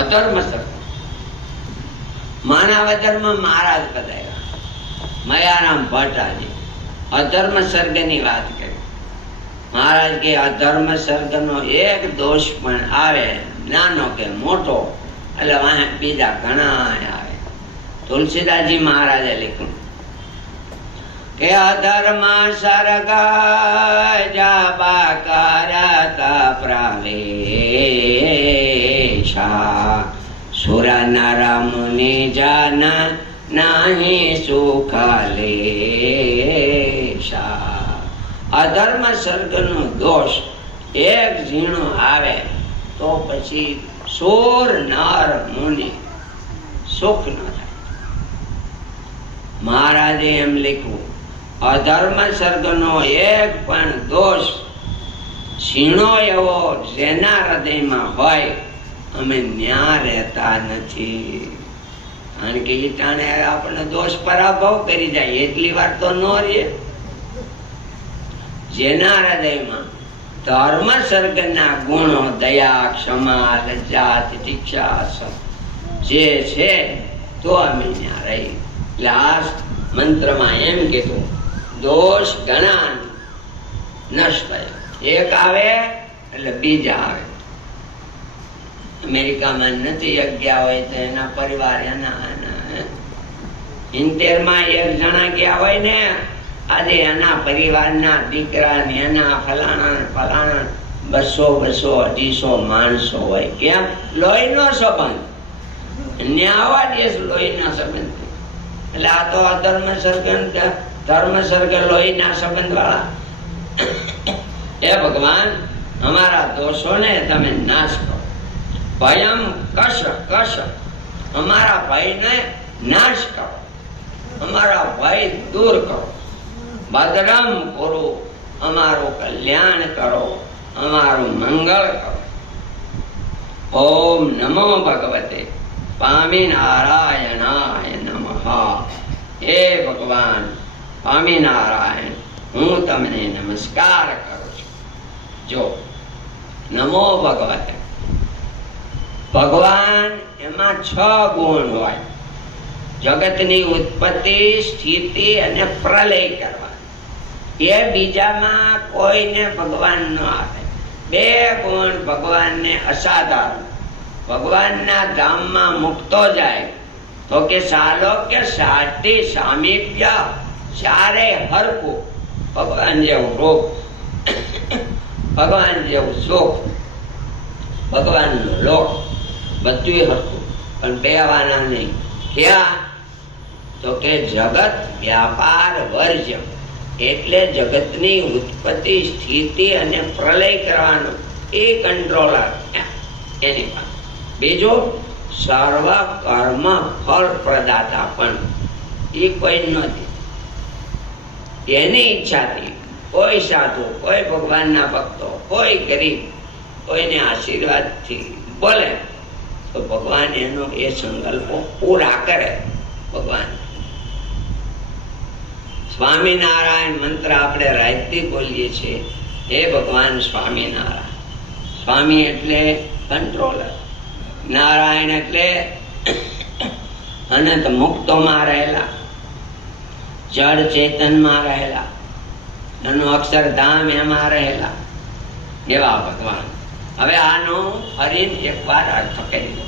અધર્મ સર્ગ માનવ અધર્મ મહારાજ પધાર્યા મયારામ ભટ્ટાજી અધર્મ સર્ગની વાત કરી. મહારાજ કે અધર્મ સર્ગનો એક દોષ પણ આવે નાનો કે મોટો એટલે વાહે બીજા ઘણા આવે. તુલસીદાસજી મહારાજે લખ્યું કે અધર્મ સર્ગ જાબા કરતા પ્રવેશા સુર નર મુનિ જન નહીં સુખ લેશા. અધર્મ સર્ગનો દોષ એક ઝીણો આવે તો પછી સુર નર મુનિ સુખ ન થાય. મહારાજે એમ લખ્યું અધર્મ સર્ગનો એક પણ દોષ ઝીણો એવો જેના હૃદયમાં હોય અમે ન્યા રહેતા નથી. કારણ કે એ ટાણે આપણને દોષ પરાભવ કરી જાય એટલી વાર તો ન રહે. જેના હૃદયમાં ધર્મ સર્ગના ગુણો દયા ક્ષમા લજ્જા તિતિક્ષા જે છે તો અમે ત્યાં રહી. એટલે આ મંત્રમાં એમ કીધું દોષ ઘણા નષ્ટ થયા. એક આવે એટલે બીજા આવે. અમેરિકામાં નથી ગયા હોય તો એના પરિવાર એના 70 માં એક જણા ગયા હોય ને આજે એના પરિવારના દીકરા ને એના ફલાણા 200 250 માણસો હોય. કેમ? લોહીનો સંબંધ. ન્યાવા દેશ લોહીના સંબંધ. એટલે આ તો અધર્મ સર્ગ ધર્મ સર્ગ લોહીના સંબંધ વાળા. હે ભગવાન અમારા દોષોને તમે નાશ કરો. ભયમ કશ અમારા ભયને નાશ કરો. અમારા ભય દૂર કરો. ભદ્રમ કરો અમારું કલ્યાણ કરો. અમારું મંગળ કરો. ઓમ નમો ભગવતે સ્વામિનારાયણાય નમઃ. હે ભગવાન સ્વામિનારાયણ હું તમને નમસ્કાર કરું છું. જો નમો ભગવતે ભગવાન એમાં 6 ગુણ હોય. જગતની ઉત્પત્તિ સ્થિતિ અને પ્રલય કરવા એ બીજામાં કોઈને ભગવાન ન આપે. 2 ગુણ ભગવાનને અસાધારણ. ભગવાનના ધામમાં મુકતો જાય તો કે સાલો કે સાટી સામીપ્ય ચારે હરકું. ભગવાન જેવું રૂપ, ભગવાન જેવું સુખ, ભગવાનનો લોક બધું હરકું પણ બેવાના નહીં. ક્યાં? તો કે જગત વ્યાપાર વર્જ્ય એટલે જગતની ઉત્પત્તિ સ્થિતિ અને પ્રલય કરવાનો એ કંટ્રોલર એની પાસે. બીજું સર્વ કર્મ ફળ પ્રદાતા પણ એ કોઈ નથી. એની ઈચ્છાથી કોઈ સાધુ, કોઈ ભગવાનના ભક્તો, કોઈ ગરીબ કોઈને આશીર્વાદથી બોલે તો ભગવાન એનો એ સંકલ્પો પૂરા કરે. ભગવાન સ્વામિનારાયણ મંત્ર આપણે રાયથી બોલીએ છીએ. હે ભગવાન સ્વામિનારાયણ. સ્વામી એટલે કંટ્રોલર, નારાયણ એટલે અનંત મુક્તોમાં રહેલા, જળ ચેતનમાં રહેલા, એનું અક્ષરધામ એમાં રહેલા એવા ભગવાન. હવે આનો ફરીને એકવાર અર્થ કરી દો.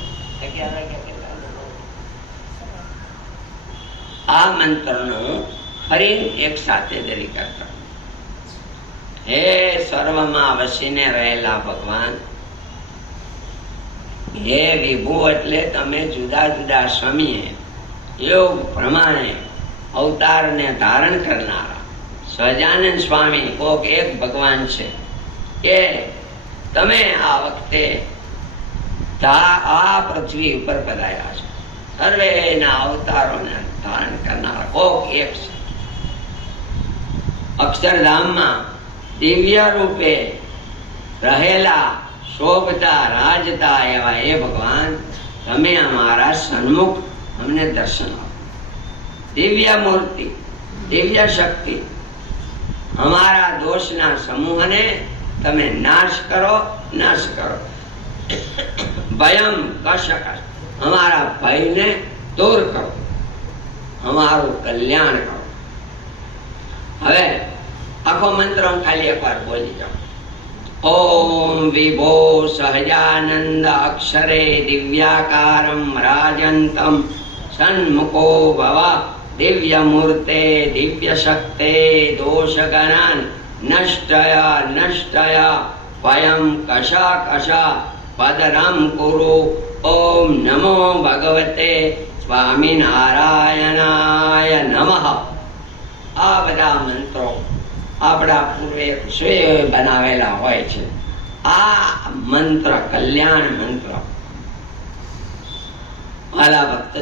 આ મંત્રનો ફરીને એક સાથે દરેક અર્થ. હે સર્વમાં વસીને રહેલા ભગવાન, હે વિભુ એટલે તમે જુદા જુદા સમયે યોગ પ્રમાણે અવતારને ધારણ કરનારા સહજાનંદ સ્વામી કોક એક ભગવાન છે કે તમે આ વખતે આ પૃથ્વી ઉપર પધાર્યા છો. સર્વેના અવતારોને ધારણ કરનારા કોક એક છે. અક્ષરધામમાં દિવ્ય રૂપે રહેલા શોભતા રાજતા એવા એ ભગવાન તમે અમારા સન્મુખ અમને દર્શન આપો. દિવ્ય મૂર્તિ, દિવ્ય શક્તિ, અમારા દોષના સમૂહને તમે નાશ કરો. ભયમ કશકશ, અમારા ભયને દૂર કરો, અમારું કલ્યાણ કરો. હવે આખો મંત્ર ખાલી એકવાર બોલી જાઓ. ઓમ વિભો સહજાનંદ અક્ષરે દિવ્યાકારમ રાજંતમ સન્મુખો ભવ દિવ્ય મૂર્તે દિવ્ય શક્તે દોષગણાન નષ્ટય નષ્ટય ભયમ કશા કશા પદરમ કુરુ. ઓમ નમો ભગવતે સ્વામિનારાયણાય નમઃ. આ બધા મંત્રો આપણા પૂર્વે ઋષિઓએ બનાવેલા હોય છે. આ મંત્ર કલ્યાણ મંત્ર. મારા ભક્ત